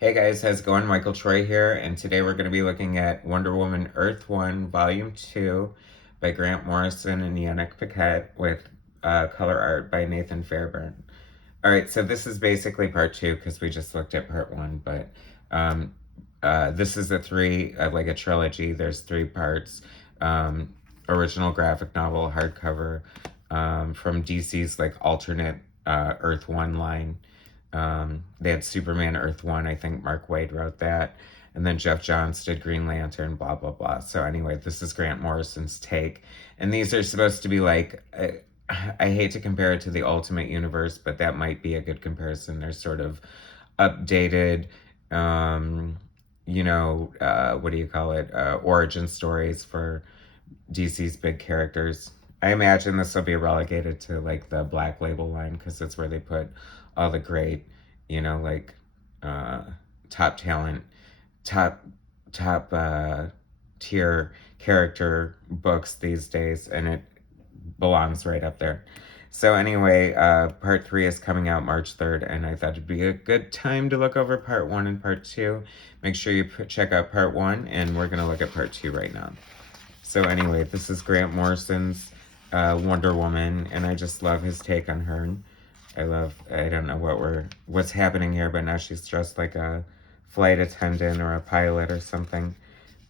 Hey guys, how's it going? Michael Troy here, and today we're going to be looking at Wonder Woman Earth 1 Volume 2 by Grant Morrison and Yannick Paquette with color art by Nathan Fairbairn. Alright, so this is basically part 2 because we just looked at part 1, but um, this is like a trilogy. There's 3 parts. Um, Original graphic novel, hardcover, from DC's like alternate Earth 1 line. They had Superman Earth 1, I think Mark Waid wrote that. And then Jeff Johns did Green Lantern, blah, blah, blah. So, anyway, this is Grant Morrison's take. And these are supposed to be like, I hate to compare it to the Ultimate Universe, but that might be a good comparison. They're sort of updated, um, what do you call it? Origin stories for DC's big characters. I imagine this will be relegated to like the Black Label line because that's where they put all the great, like uh, top talent, top top tier character books these days, and it belongs right up there. So anyway, part 3 is coming out March 3rd, and I thought it'd be a good time to look over part 1 and part 2. Make sure you check out part 1, and we're going to look at part 2 right now. So anyway, this is Grant Morrison's Wonder Woman, and I just love his take on her. I don't know what's happening here, but now she's dressed like a flight attendant or a pilot or something.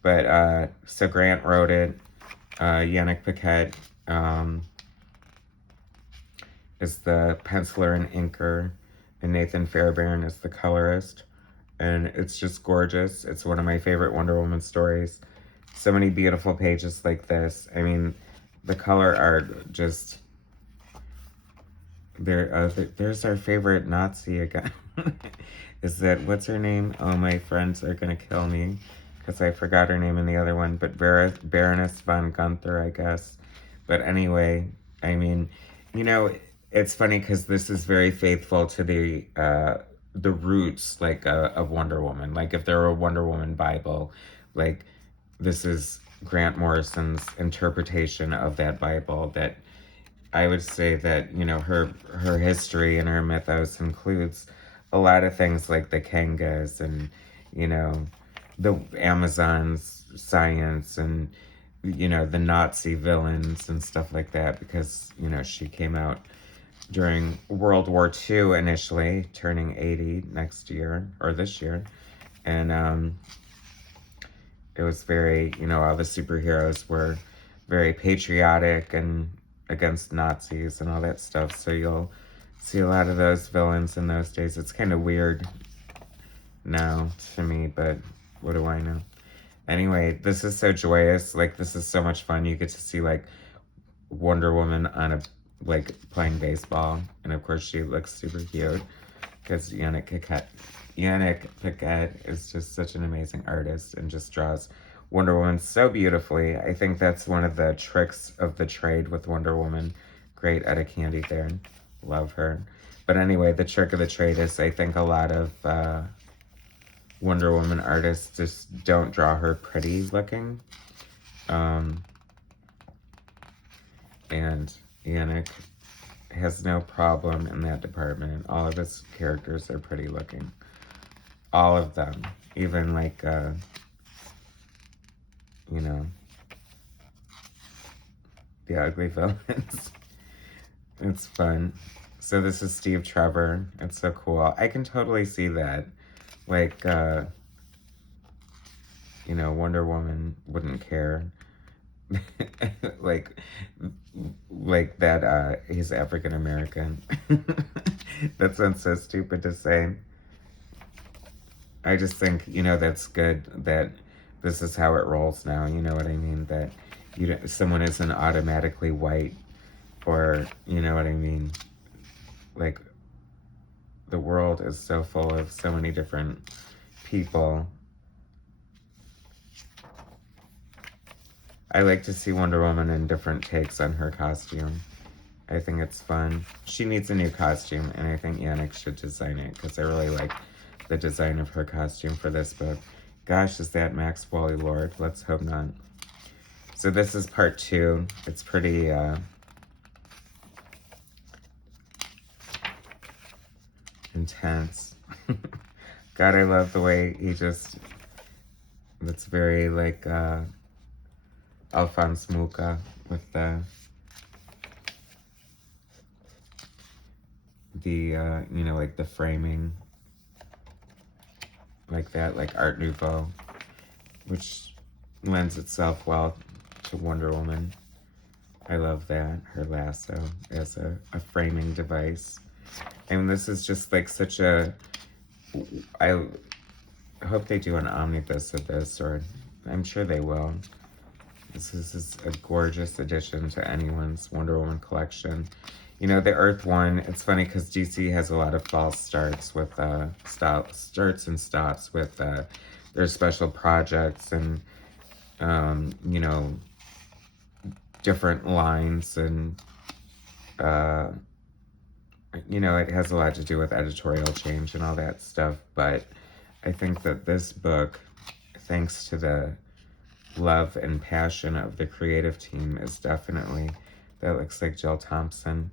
But so Grant wrote it. Yannick Paquette is the penciler and inker, and Nathan Fairbairn is the colorist. And it's just gorgeous. It's one of my favorite Wonder Woman stories. So many beautiful pages like this. I mean, the color art just there's our favorite Nazi again. Is that what's her name? Oh, my friends are gonna kill me because I forgot her name in the other one. But Baroness von Gunther, I guess. But anyway, I mean, you know, it's funny because this is very faithful to the roots like of Wonder Woman. Like if there were a Wonder Woman Bible, like this is Grant Morrison's interpretation of that Bible. That I would say that her history and her mythos includes a lot of things like the Kangas and you know the Amazons science and the Nazi villains and stuff like that because she came out during World War II initially, turning 80 next year or this year, and it was very, all the superheroes were very patriotic and against Nazis and all that stuff. So you'll see a lot of those villains in those days. It's kind of weird now to me, but what do I know? Anyway, this is so joyous. Like, this is so much fun. You get to see, like, Wonder Woman on playing baseball. And, of course, she looks super cute because Yannick Paquette is just such an amazing artist and just draws Wonder Woman so beautifully. I think that's one of the tricks of the trade with Wonder Woman. Great Etta Candy there. Love her. But anyway, the trick of the trade is I think a lot of Wonder Woman artists just don't draw her pretty looking. And Yannick has no problem in that department. All of his characters are pretty looking. All of them. Even like, the ugly villains. It's fun. So this is Steve Trevor. It's so cool. I can totally see that. Like, Wonder Woman wouldn't care. like that he's African American. That sounds so stupid to say. I just think, that's good that this is how it rolls now. You know what I mean? That someone isn't automatically white, or you know what I mean? Like, the world is so full of so many different people. I like to see Wonder Woman in different takes on her costume. I think it's fun. She needs a new costume, and I think Yannick should design it, because I really like the design of her costume for this book. Gosh, is that Max Wally Lord? Let's hope not. So this is part 2. It's pretty, intense. God, I love the way he just, it's very like Alphonse Mucha with the you know, like the framing, like that, like Art Nouveau, which lends itself well to Wonder Woman. I love that, her lasso as a framing device. And this is just like such a, I hope they do an omnibus of this, or I'm sure they will. This is a gorgeous addition to anyone's Wonder Woman collection. You know, the Earth one, it's funny because DC has a lot of false starts with starts and stops with their special projects and, you know, different lines, and, you know, it has a lot to do with editorial change and all that stuff. But I think that this book, thanks to the love and passion of the creative team, is definitely, that looks like Jill Thompson,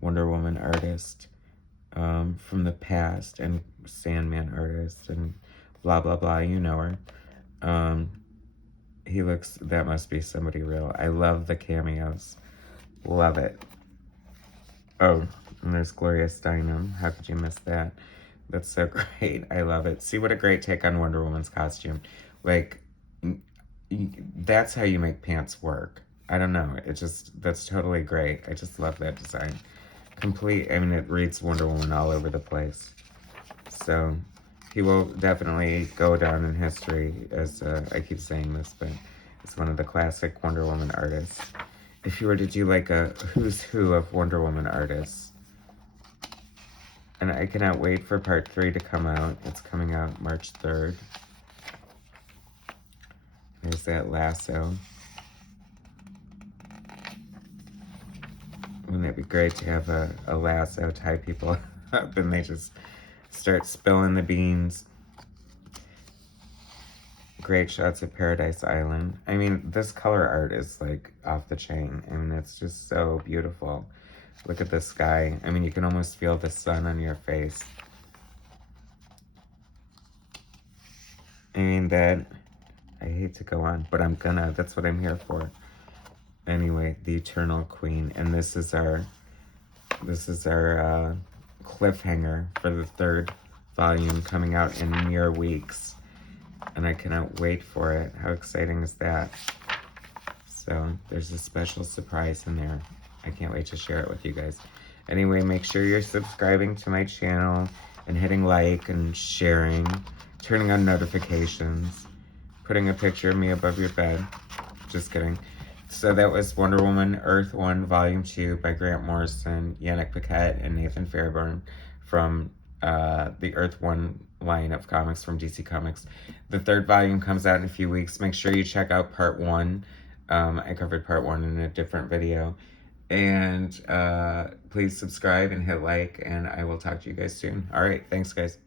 Wonder Woman artist from the past, and Sandman artist, and blah blah blah, you know her. He looks, that must be somebody real. I love the cameos, love it. Oh, and there's Gloria Steinem, how could you miss that? That's so great. I love it. See, what a great take on Wonder Woman's costume. Like, that's how you make pants work. I don't know. It just, that's totally great. I just love that design. Complete, I mean, it reads Wonder Woman all over the place. So, he will definitely go down in history as, I keep saying this, but it's one of the classic Wonder Woman artists. If you were to do like a who's who of Wonder Woman artists. And I cannot wait for part 3 to come out. It's coming out March 3rd. There's that lasso. Wouldn't it be great to have a lasso tie people up and they just start spilling the beans? Great shots of Paradise Island. I mean, this color art is like off the chain. I mean, it's just so beautiful. Look at the sky. I mean, you can almost feel the sun on your face. I mean, that, I hate to go on, but I'm gonna, that's what I'm here for. Anyway, the Eternal Queen, and this is our cliffhanger for the 3rd volume, coming out in mere weeks, and I cannot wait for it. How exciting is that? So there's a special surprise in there. I can't wait to share it with you guys. Anyway, make sure you're subscribing to my channel and hitting like and sharing, turning on notifications, putting a picture of me above your bed. Just kidding. So that was Wonder Woman Earth 1 Volume 2 by Grant Morrison, Yannick Paquette, and Nathan Fairburn from the Earth 1 line of comics from DC Comics. The 3rd volume comes out in a few weeks. Make sure you check out part 1. I covered part 1 in a different video. And please subscribe and hit like, and I will talk to you guys soon. All right, thanks guys.